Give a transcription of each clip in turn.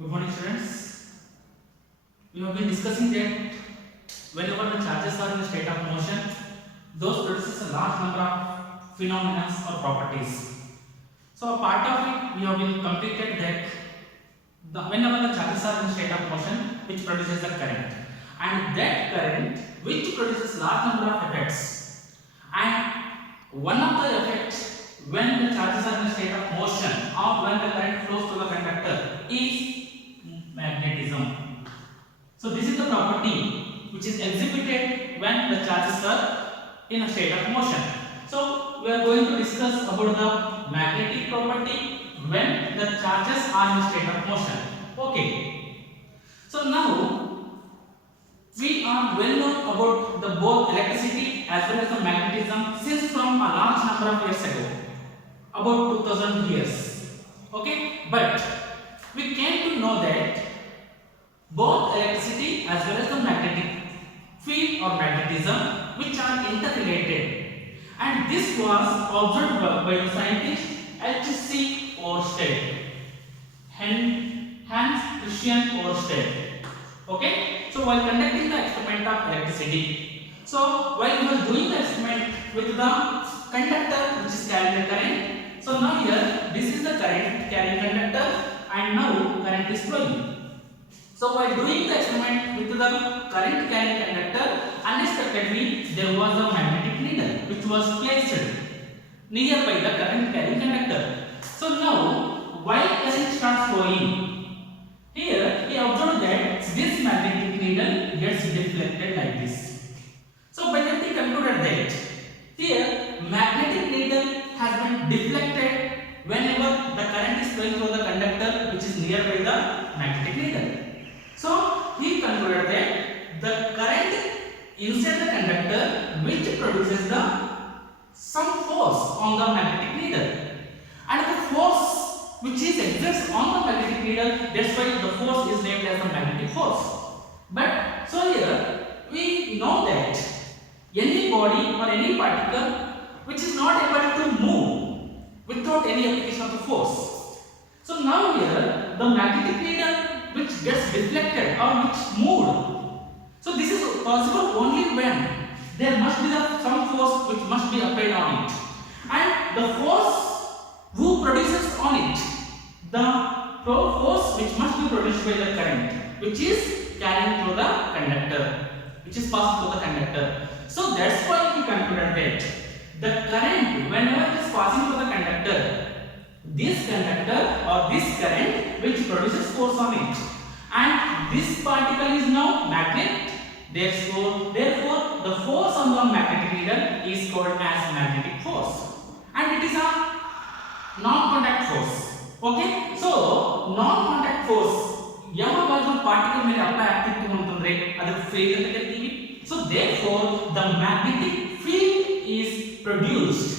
Good morning, students. We have been discussing that whenever the charges are in a state of motion, those produces a large number of phenomena or properties. So, a part of it we have been completed that whenever the charges are in a state of motion, which produces the current, and that current which produces large number of effects, and one of the effects when the charges are in a state of motion or when the current flows through the conductor is magnetism. So this is the property which is exhibited when the charges are in a state of motion. So we are going to discuss about the magnetic property when the charges are in a state of motion. Okay. So now we are well known about the both electricity as well as the magnetism since from a large number of years ago, about 2000 years. Okay, but we came to know that both electricity as well as the magnetic field or magnetism which are interrelated, and this was observed by the scientist H.C. Ørsted, Hans Christian Ørsted. Okay, so while conducting the experiment of electricity, so while he was doing the experiment with the conductor which is carrying the current, so now here this is the current carrying conductor and now current is flowing. So while doing the experiment with the current carrying conductor, unexpectedly there was a magnetic needle which was placed nearby the current carrying conductor. So now while current starts flowing, here he observed that this magnetic needle gets deflected like this. So by that he concluded that here magnetic needle has been deflected whenever the current is flowing through the conductor which is nearby the magnetic needle. So he concluded that the current inside the conductor which produces some force on the magnetic needle, and the force which is exerts on the magnetic needle, that's why the force is named as the magnetic force. But so here we know that any body or any particle which is not able to move without any application of the force. So now here the magnetic needle which gets deflected or which moved. So this is possible only when there must be some force which must be applied on it, and the force who produces on it, the force which must be produced by the current which is carrying through the conductor, which is passing through the conductor. So that's why he concluded that the current whenever it is passing through the conductor, this conductor or this current which produces force on it, and this particle is now magnet, therefore the force on the magnetic needle is called as magnetic force, and it is a non-contact force. Okay, so non-contact force ಯಾವಾಗ particle ಮೇಲೆ apply ಆಗ್ತಿತ್ತು ಅಂತಂದ್ರೆ ಅದಕ್ಕೆ face ಅಂತ ಕರೀತೀವಿ. So therefore the magnetic field is produced,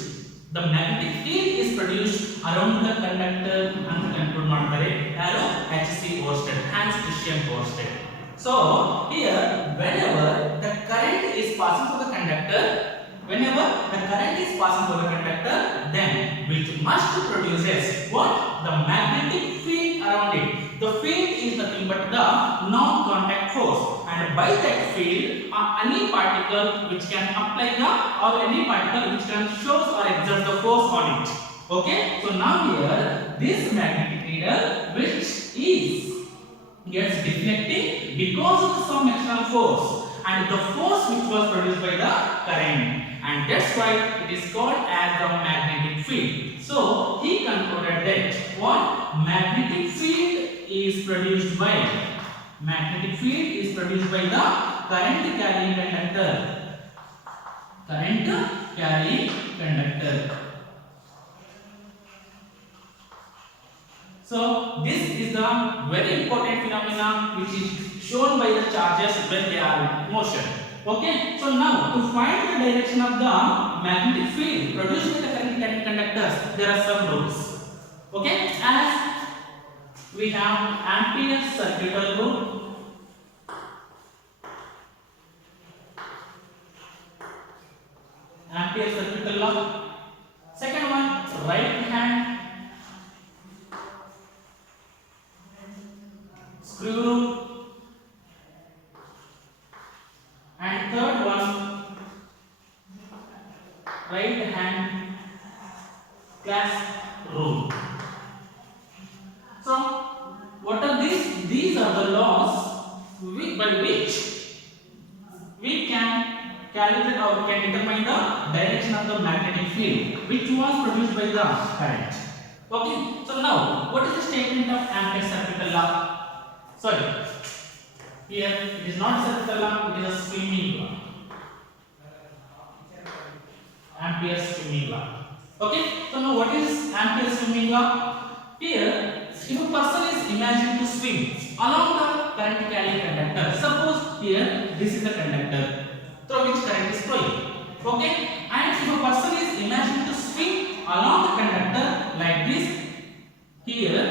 the magnetic field is produced around the conductor ಅಂತ conclude ಮಾಡ್ತಾರೆ ಯಾರು H.C. Ørsted, Hans Christian Ørsted. So here whenever the current is passing through the conductor, whenever the current is passing through the conductor, then which must produces what? The magnetic field around it. The field is nothing but the non-contact force, and by that field any particle which can apply the or any particle which can show or exert the force on it. Okay, so now here this magnetic needle which is gets deflected because of some external force, and the force which was produced by the current, and that's why it is called as the magnetic field. So he concluded that what? Magnetic field is produced by the current carrying conductor. So this is the very important phenomena which is shown by the charges when they are in motion. Okay, so now to find the direction of the magnetic field produced by the current carrying conductors, there are some rules. Okay, as we have Ampere's circuital rule, Ampere's circuital law. Second one, right hand class rule. So what are these? These are the laws by which we can calculate or can determine the direction of the magnetic field which was produced by the current. Okay, so now what is the statement of Ampere's circuital law? Sorry, here it is not circuital law, it is a swimming law. Ampere's swimming law. Okay, so now what is Ampere's swimming law? Here, if a person is imagined to swim along the current carrying conductor, suppose here this is the conductor through which current is flowing. Okay, and if a person is imagined to swim along the conductor like this, here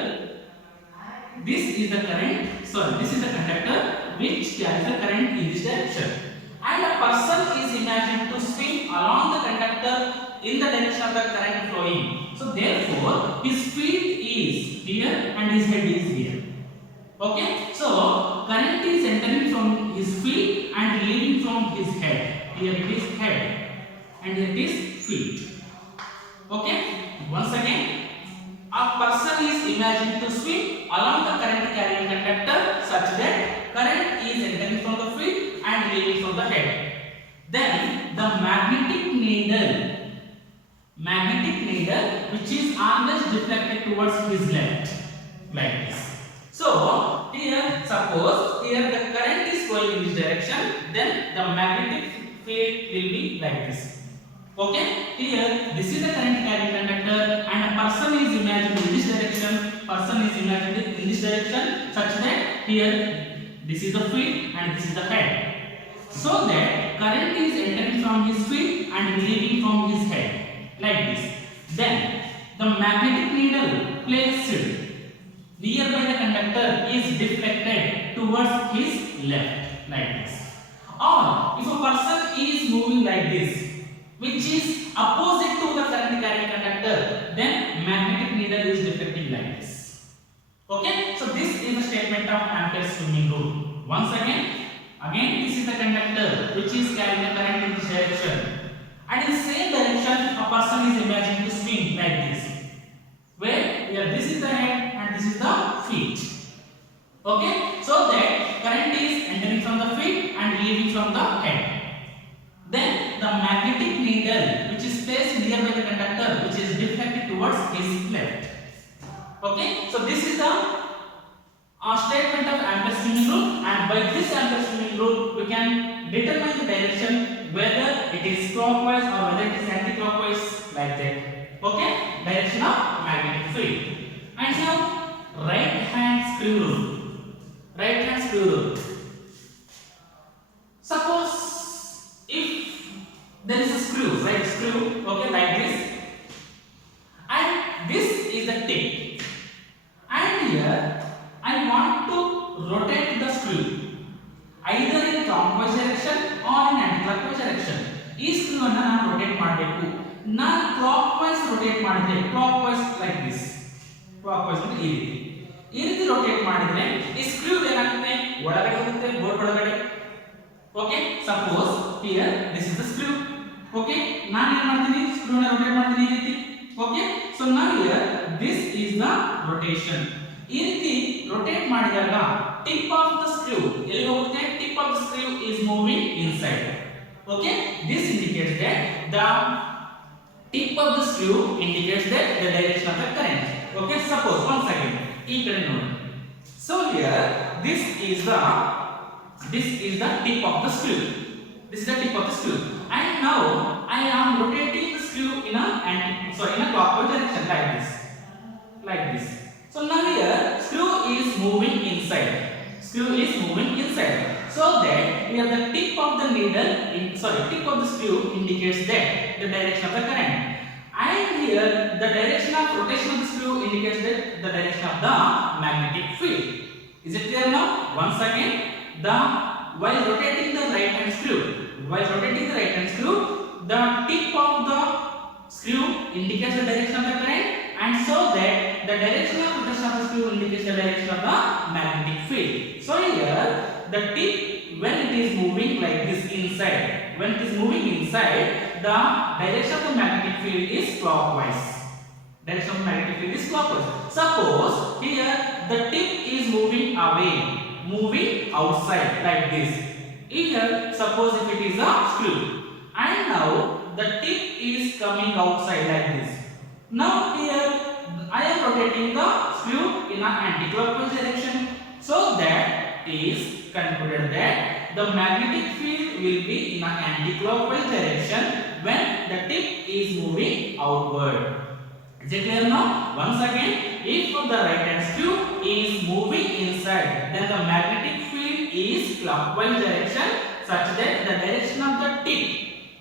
this is the current, sorry, this is the conductor which carries the current in this direction, and a person is imagined to swim along the conductor in the direction of the current flowing. So therefore his feet is here and his head is here. Okay, so current is entering from his feet and leaving from his head. Here it is head and here it is feet. Okay, once again, a person is imagined to swim along the current carrying conductor such that current is entering from the feet and leaving from the head. Then the magnetic needle which is always deflected towards his left like this. So here suppose here the current is flowing in this direction, then the magnetic field will be like this. Okay, here this is the current carrying conductor and a person is imagined in this direction, such that here this is the feet and this is the head, so that current is entering from his feet and leaving from his head like this. Then the magnetic needle placed nearby the conductor is deflected towards his left like this. Or if a person is moving like this, which is opposite to the current carrying conductor, then magnetic needle is deflecting like this. Okay, so this is the statement of Ampere's swimming rule. Once again this is the conductor which is carrying the current in this direction, and in the same direction a person is imagined to swim like this, where here this is the head and this is the feet. Okay, so that current is entering from the feet and leaving from the head. Then the magnetic needle which is placed nearby the conductor which is deflected towards his left. Okay, so this is the statement of Ampere's swimming rule, and by this Ampere's swimming rule we can determine the direction whether it is clockwise or whether it is anti-clockwise like that. Okay, direction of magnetic field. And now right hand screw rule. Suppose if there is a screw, okay, like this, and this is the tip, and here I want to rotate the screw either in clockwise direction or in anti-clockwise direction. ಈ screw ಅನ್ನು ನಾನು rotate ಮಾಡಬೇಕು. ನಾನು clockwise rotate ಮಾಡಿದ್ರೆ, clockwise like this, clockwise ಅಂದ್ರೆ ಈ ರೀತಿ rotate ಮಾಡಿದ್ರೆ ಈ ಸ್ಕ್ರೂ ಏನಾಗುತ್ತೆ, ಒಳಗಡೆ ಹೋಗುತ್ತೆ, ಬೋರ್ಡ್ ಒಳಗಡೆ. Okay, suppose here this is the screw. Okay, ನಾನು ಏನು ಮಾಡ್ತೀನಿ, ಸ್ಕ್ರೂ ನ rotate ಮಾಡ್ತೀನಿ ಈ ರೀತಿ. ಓಕೆ, ಸೊ ನಾವು here this is the rotation. ಈ ರೀತಿ rotate ಮಾಡಿದಾಗ ಟಿಪ್ ಆಫ್ ದ ಸ್ಕ್ರೂ ಎಲ್ಲಿ ಹೋಗುತ್ತೆ, tip of the screw is moving inside. Okay, this indicates that the tip of the screw indicates that the direction of the current. Okay, suppose once again e kade nodi. So here this is the tip of the screw. This is the tip of the screw, and now I am rotating the screw in a clockwise direction like this. So now here screw is moving inside. So that here the tip of the tip of the screw indicates that the direction of the current, and here the direction of rotation of the screw indicates that the direction of the magnetic field. Is it clear now? Once again, while rotating the right hand screw, the tip of the screw indicates the direction of the current, and so that the direction of rotation of the screw indicates the direction of the magnetic field. So here the tip, when it is moving like this inside, the direction of the magnetic field is clockwise. Direction of magnetic field is clockwise. Suppose here the tip is moving away, moving outside like this. Here, suppose if it is a screw, and now the tip is coming outside like this. Now here I am rotating the screw in an anti-clockwise direction, so that is concluded that the magnetic field will be in an anti-clockwise direction when the tip is moving outward. Is it clear now? Once again, if the right hand screw is moving inside, then the magnetic field is clockwise direction such that the direction of the tip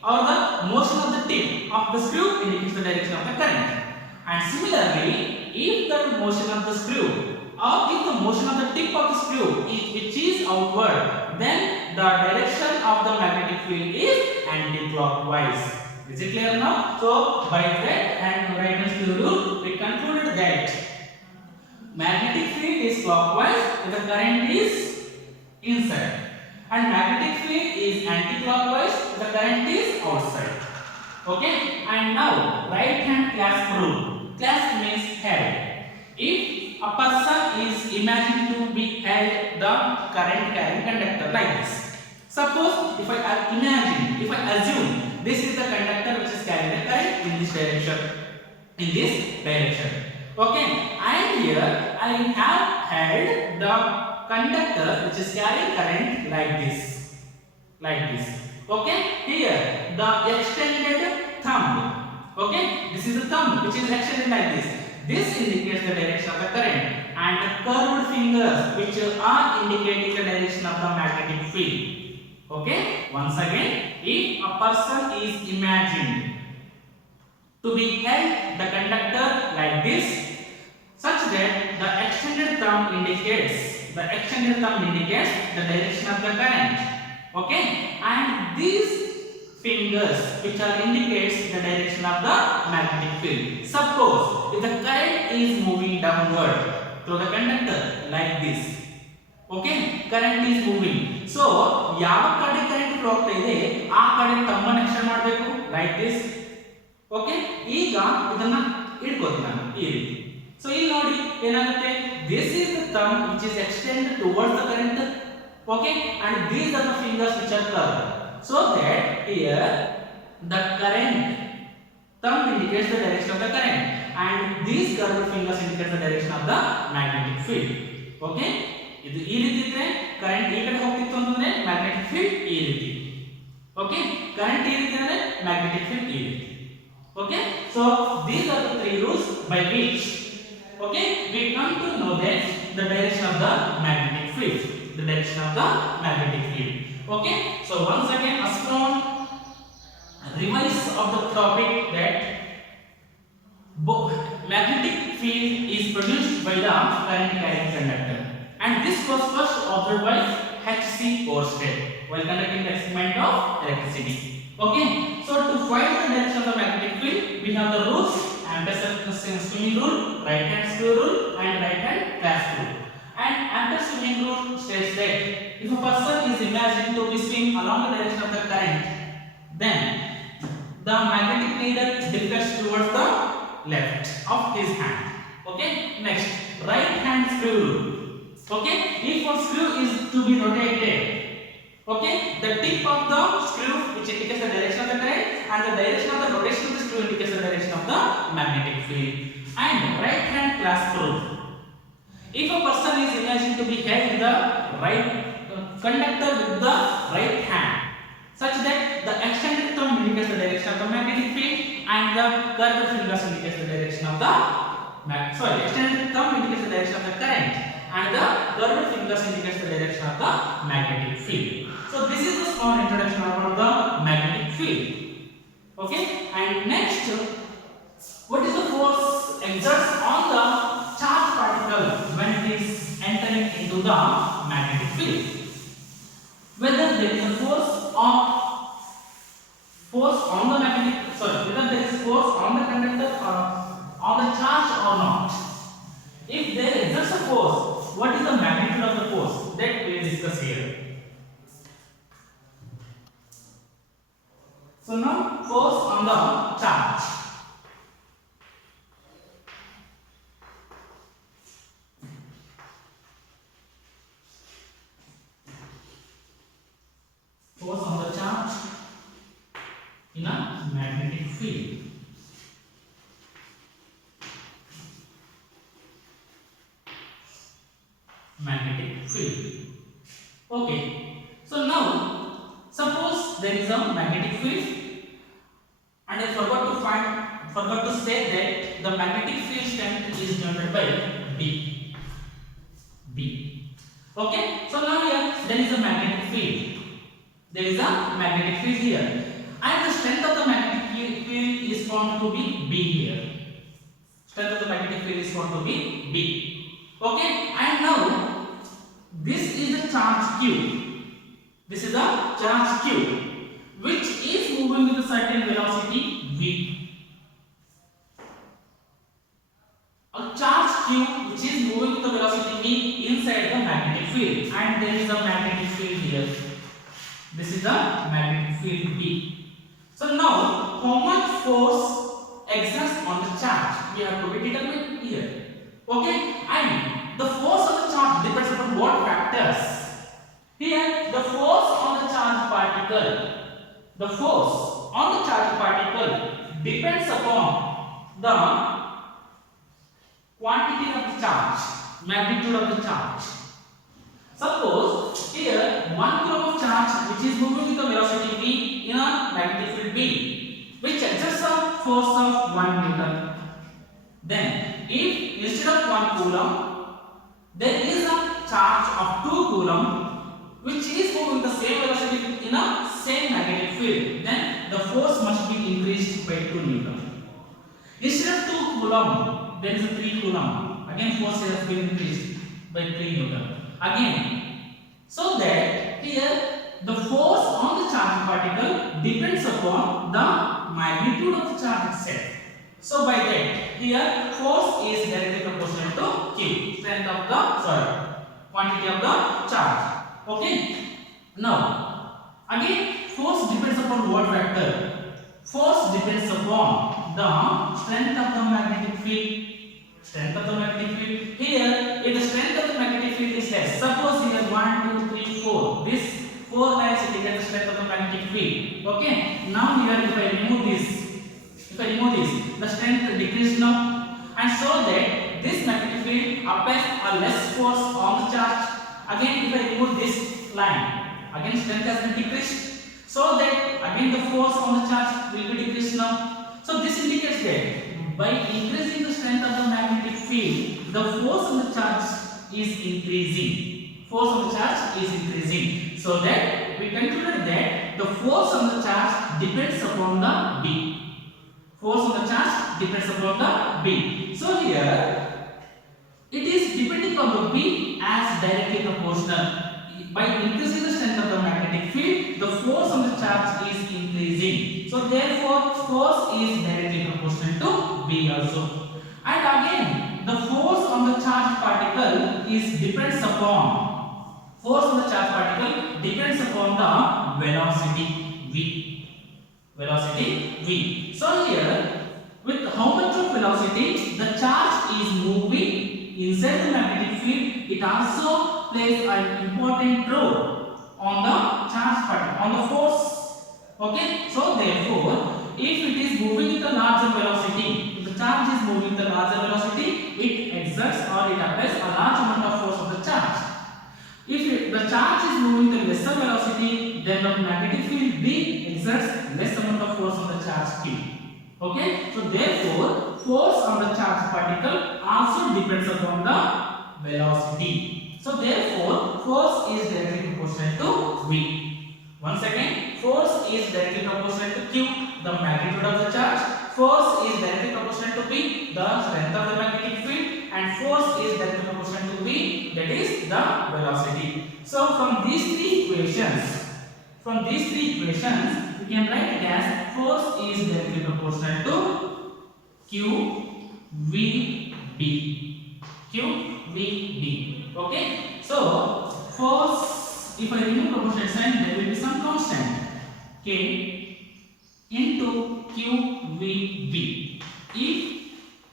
or the motion of the tip of the screw indicates the direction of the current. And similarly, if the motion of the screw or if the motion of the tip of the screw which is outward, then the direction of the magnetic field is anti-clockwise. Is it clear now? So by that and right hand screw rule, we concluded that magnetic field is clockwise and the current is inside, and magnetic field is anti-clockwise, the current is outside. Okay, and now right hand clasp rule. Clasp means held. If a person is imagined to be held the current carrying conductor like this. Suppose if I assume this is the conductor which is carrying the current in this direction. Okay, and here I have held the conductor which is carrying current like this. Okay, here the extended thumb. Okay, this is the thumb which is extended like this. This indicates the direction of the current, and the curved fingers which are indicating the direction of the magnetic field. Okay, once again, if a person is imagined to be held the conductor like this, such that the extended thumb indicates the direction of the current. Okay, and these fingers which are indicates the direction of the magnetic field. Suppose if the current is moving downward through the conductor like this. Okay, current is moving. So ಯಾವ ಕಡೆ current flow ಆಗ್ತಾ ಇದೆ ಆ ಕಡೆ ತಮ್ಮನ್ನು extend ಮಾಡಬೇಕು like this. Okay, ಈಗ ಇದನ್ನ ಇಟ್ಕೋತೀನಿ ನಾನು ಈ ರೀತಿ. So ಇಲ್ಲಿ ನೋಡಿ ಏನಾಗುತ್ತೆ, this is the thumb which is extended towards the current. Okay, and these are the fingers which are curved, so that here the current thumb indicates the direction of the current, and these curved fingers indicate the direction of the magnetic field. Okay, ಇದು ಈ ರೀತಿ ಇದ್ರೆ current ಈ ಕಡೆ ಹೋಗ್ತಿತ್ತು ಅಂತಂದ್ರೆ magnetic field ಈ ರೀತಿ. ಓಕೆ, ಕರೆಂಟ್ ಈ ರೀತಿ ಅಂದ್ರೆ ಮ್ಯಾಗ್ನೆಟಿಕ್ ಫೀಲ್ಡ್ ಈ ರೀತಿ. Okay, so these are the three rules by which we come to know that the direction of the magnetic field. Okay, so once again a strong revise of the topic that magnetic field is produced by the current carrying conductor, and this was first observed by H.C. Oersted while conducting the experiment of electricity. Okay, so to find the direction of the magnetic field, we have the rules: Ampere's swimming rule, right hand screw rule, and right hand clasp rule. And Ampere's swimming rule states that if a person is imagined to be swinging along the direction of the current, then the magnetic needle deflects towards the left of his hand. Okay, next, right hand screw rule. Okay, if a screw is to be rotated, okay, the tip of the screw which indicates the direction of the current, and the direction of the rotation of the screw indicates the direction of the magnetic field. And right hand clasp rule. If a person is imagined to be held the right conductor with the right hand, such that the extended thumb indicates the direction of the magnetic field, and the curved fingers indicates the direction of the extended thumb indicates the direction of the current, and the curved fingers indicates the direction of the magnetic field. So this is the small introduction about the magnetic field. Okay, and next, what is the force exerts on the charged particle when it is entering into the magnetic field? Whether there is a force on the magnetic, whether there is force on the conductor or on the charge or not. If there exists a force, what is the magnitude of the force? That we will discuss here. So now force on the charge. magnetic field. Okay. So now suppose there is a magnetic field, and I forgot to say that the magnetic field strength is denoted by B. B. Okay. So now here there is a magnetic field. There is a magnetic field here, and the strength of the magnetic field is found to be B here. Strength of the magnetic field is found to be B. Okay. And now this is a charge Q. This is a charge Q which is moving with a certain velocity V. A charge Q which is moving with a velocity V inside the magnetic field, and there is a magnetic field here. This is the magnetic field B. So now how much force exerts on the charge we have to be determined here. Okay, and the force on the charge depends upon what factors. Here the force on the charge particle, the force on the charge particle depends upon the quantity of the charge, magnitude of the charge. Suppose here 1 coulomb of charge which is moving with a velocity v in a magnetic field B, which exerts a force of 1 Newton. Then if instead of 1 coulomb there is a charge of 2 coulomb which is moving the same velocity in a same magnetic field, then the force must be increased by 2 Newton. Instead of 2 coulomb there is a 3 coulomb. Again force has been increased by 3 Newton. Again, so that here the force on the charged particle depends upon the magnitude of the charge itself. So by that here force is directly proportional to Q, strength of the quantity of the charge. Okay. Now again force depends upon what factor? Force depends upon the strength of the magnetic field. Strength of the magnetic field. Here, if the strength of the magnetic field is less, suppose here 1, 2, 3, 4. This 4 times it gets the strength of the magnetic field. Okay. Now here, if I remove this, the strength decreases now, and so that this magnetic field applies a less force on the charge. Again, if I remove this line, again strength has been decreased, so that again the force on the charge will be decreased now. So this indicates that by increasing the strength of the magnetic field, the force on the charge is increasing. Force on the charge is increasing. So that we concluded that the force on the charge depends upon the B. Force on the charge depends upon the B. So here it is depending on the B as directly proportional. By increasing the strength of the magnetic field, the force on the charge is increasing. So therefore force is directly proportional to B also. And again the force on the charged particle depends upon the velocity V. Velocity V. So here with how much of velocity the charge is moving inside the magnetic field, it also plays an important role on the charge particle, on the force. Okay. So therefore if it is moving with a larger velocity, if the charge is moving with a larger velocity, it exerts or it applies a large amount of force on the charge. If the charge is moving with a lesser velocity, then the magnetic field B exerts less amount of force on the charge Q. Okay. So therefore force on the charge particle also depends upon the velocity. So therefore force is directly proportional to V. Once again, force is directly proportional to Q, the magnitude of the charge. Force is directly proportional to B, the strength of the magnetic field, and force is directly proportional to V, that is the velocity. So from these three equations, we can write it as force is directly proportional to Q V B. Q V B. Okay. So force, if I remove proportional sign, there will be some constant K into Q V B. If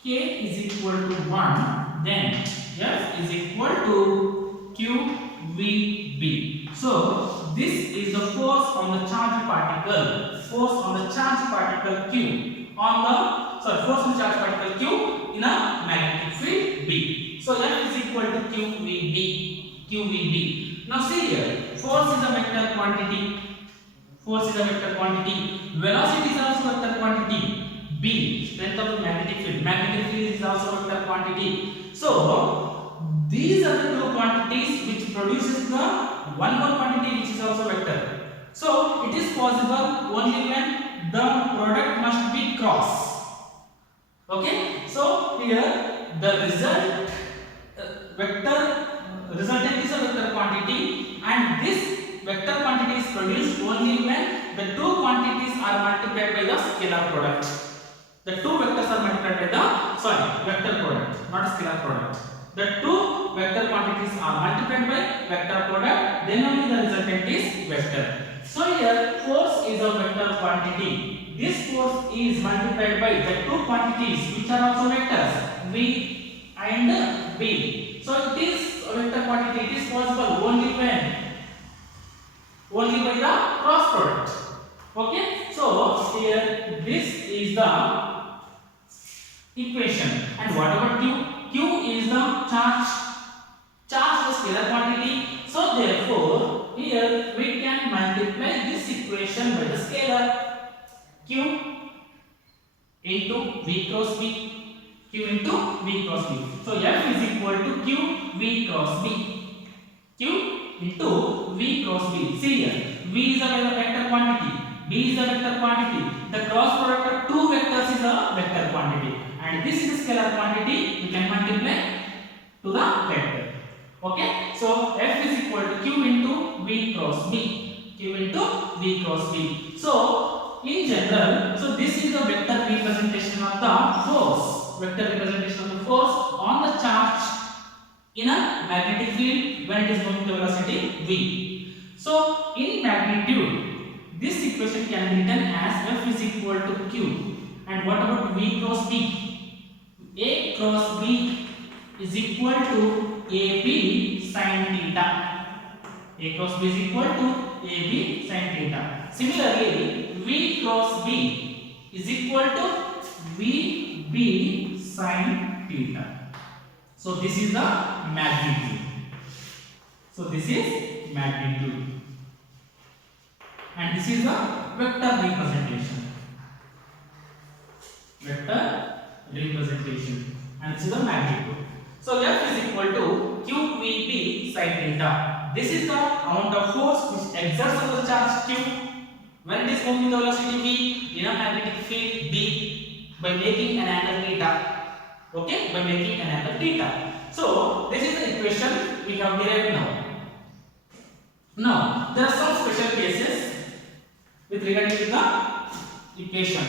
K is equal to 1, then F is equal to Q V B. So this is the force on the charged particle. Force on the charged particle Q on the force on the charged particle Q in a magnetic field B. So F is equal to Q V B. QVB. Now see here, force is a vector quantity. Force is a vector quantity. Velocity is also vector quantity. B, strength of the magnetic field. Magnetic field is also vector quantity. So these are the two quantities which produces the one more quantity which is also vector. So it is possible only when the product must be cross. Okay. So here the result vector resultant is a vector quantity, and this vector quantity is produced only when the two quantities are multiplied by the scalar product. The two vectors are multiplied by the vector product, not a scalar product. The two vector quantities are multiplied by vector product, then only the resultant is vector. So here force is a vector quantity. This force is multiplied by the two quantities which are also vectors, V and B. So it is a vector quantity. It is possible only by the cross product. Okay. So here this is the equation. And what about Q? Q is the charge. Charge is scalar quantity. So therefore here we can multiply this equation by the scalar Q into V cross B. Q into V cross B. So F is equal to Q V cross B. Q into V cross B. See here, V is a vector quantity, B is a vector quantity. The cross product of two vectors is a vector quantity, and this is a scalar quantity. You can multiply to the vector. Okay. So F is equal to Q into V cross B. Q into V cross B. So in general, so this is the vector representation of the force. Vector representation of the force on the charge in a magnetic field when it is moving the velocity V. So in magnitude, this equation can be written as F is equal to Q. And what about V cross B? A cross B is equal to AB sin theta. A cross B is equal to AB sin theta. Similarly, V cross B is equal to VB sin theta. So this is the magnitude. So this is magnitude. And this is the vector representation. Vector representation. And this is the magnitude. So F is equal to QVB sin theta. This is the amount of force which exerts on the charge Q when it is moving the velocity V in a magnetic field B by making an angle theta. Okay, by making an angle theta. So this is the equation we have derived now. Now there are some special cases with regard to the equation.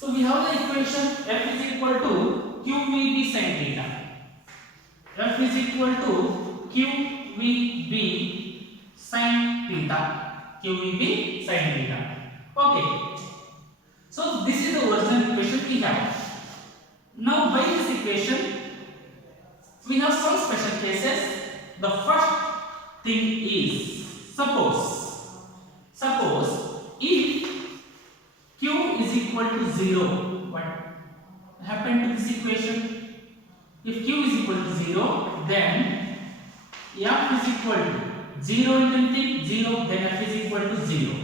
So we have the equation F is equal to QVB sin theta. F is equal to QVB sin theta. QVB sin theta. Okay. So this is the original equation we have. Now by this equation, we have some special cases. The first thing is, suppose if Q is equal to 0, what happened to this equation? If Q is equal to 0, then F is equal to 0 into anything, 0, then F is equal to 0.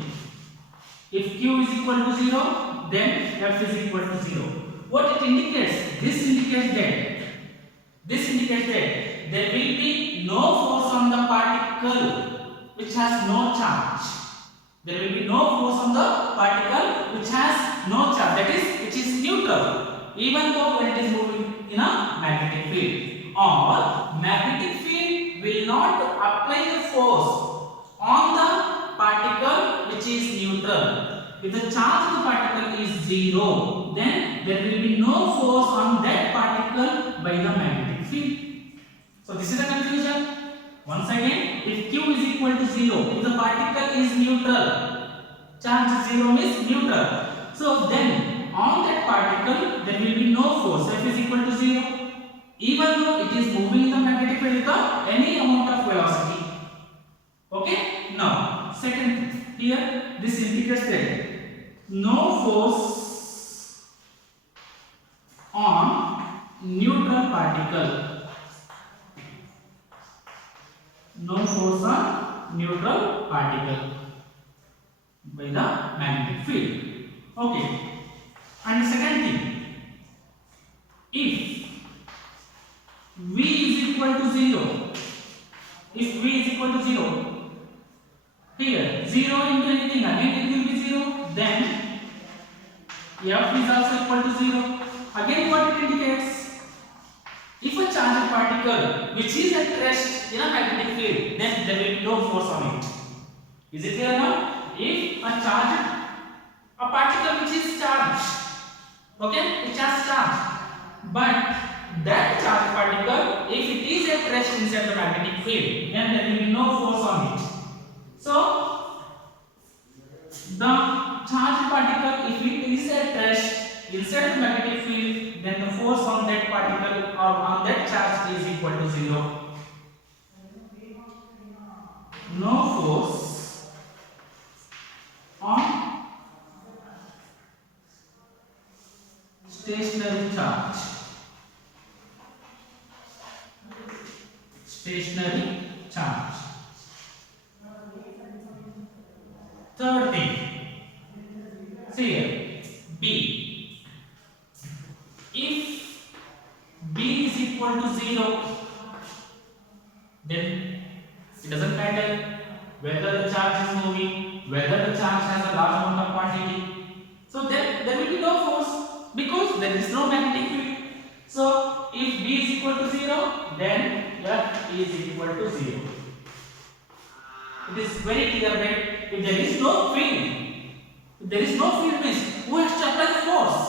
If Q is equal to 0, then F is equal to 0. What it indicates? This indicates that there will be no force on the particle which has no charge. There will be no force on the particle which has no charge, that is, which is neutral, even though when it is moving in a magnetic field. Or magnetic field will not apply the force on the particle which is neutral. If the charge of the particle is 0, then there will be no force on that particle by the magnetic field. So this is the conclusion. Once again, if Q is equal to 0, if the particle is neutral, charge 0 is neutral. So then on that particle there will be no force. F is equal to 0, even though it is moving in the magnetic field with any amount of velocity. Here this indicates that no force on neutral particle. No force on neutral particle by the magnetic field. Okay. And the second thing, if V is equal to 0, if V is equal to 0, here 0 into anything again it will be 0, then F is also equal to 0. Again what it indicates? If a charged particle which is at rest in a magnetic field, then there will be no force on it. Is it clear now? If a particle which is charged, okay, which has charge, but that charged particle, if it is at rest inside the magnetic field, then there will be no force on it. So the charged particle, if it is at rest inside the magnetic field, then the force on that particle or on that charge is equal to 0. No force on stationary charge. Stationary charge. Third thing, see here, B. If B is equal to 0, then it doesn't matter whether the charge is moving, whether the charge has a large amount of quantity. So then there will be no force because there is no magnetic field. So if B is equal to 0, then F is equal to 0. It is very clear that if there is no field means who has to apply the force?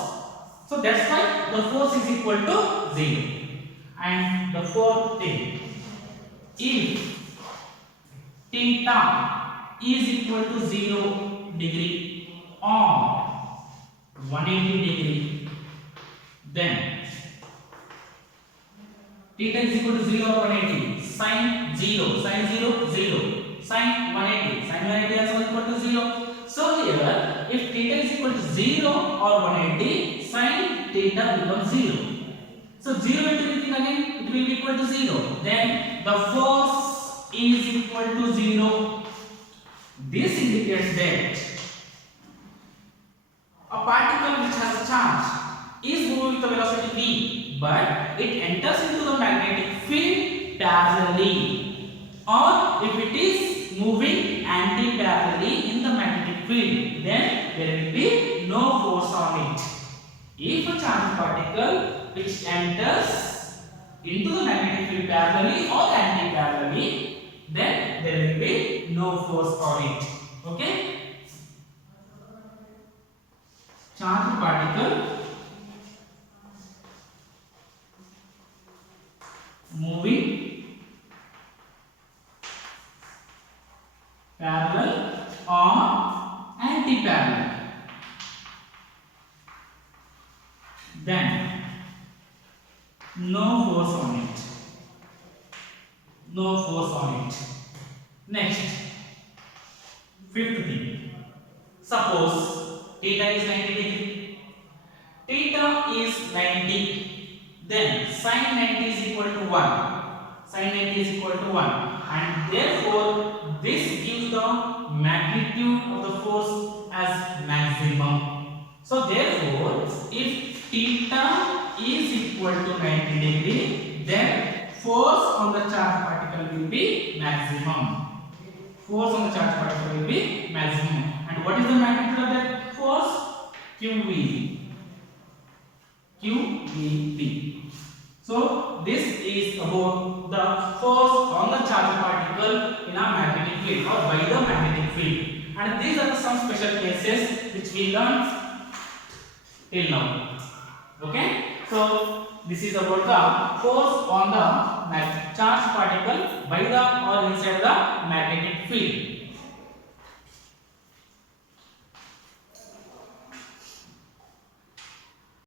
So that's why the force is equal to 0. And the fourth thing, if theta is equal to 0 degree or 180 degree, then theta is equal to 0 or 180, sine 0, 0, sine 180 also equal to 0. So here, if theta is equal to 0 or 180, sine theta becomes 0. So 0 into anything again, it will be equal to 0. Then the force is equal to 0. This indicates that a particle which has a charge is moving with a velocity v, but it enters into the magnetic field parallelly, or if it is moving anti-parallelly in the magnetic field, then there will be no force on it. If a charged particle which enters into the magnetic field parallelly or anti-parallelly, then there will be no force on it. Okay? Charged particle moving parallel or anti-parallel, then no force on it. No force on it. Next, fifth thing. Suppose theta is 90 degree. Theta is 90. Then sin 90 is equal to 1. Sin 90 is equal to 1. And therefore, this gives the magnitude of the force as maximum. So therefore, if theta is equal to 90 degree, then force on the charged particle will be maximum. Force on the charged particle will be maximum. And what is the magnitude of that force? QV. QVB. So this is about the force on the charged particle in a magnetic field or by the magnetic field. And these are some special cases which we learned till now. Okay? So this is about the force on the charged particle by the or inside the magnetic field.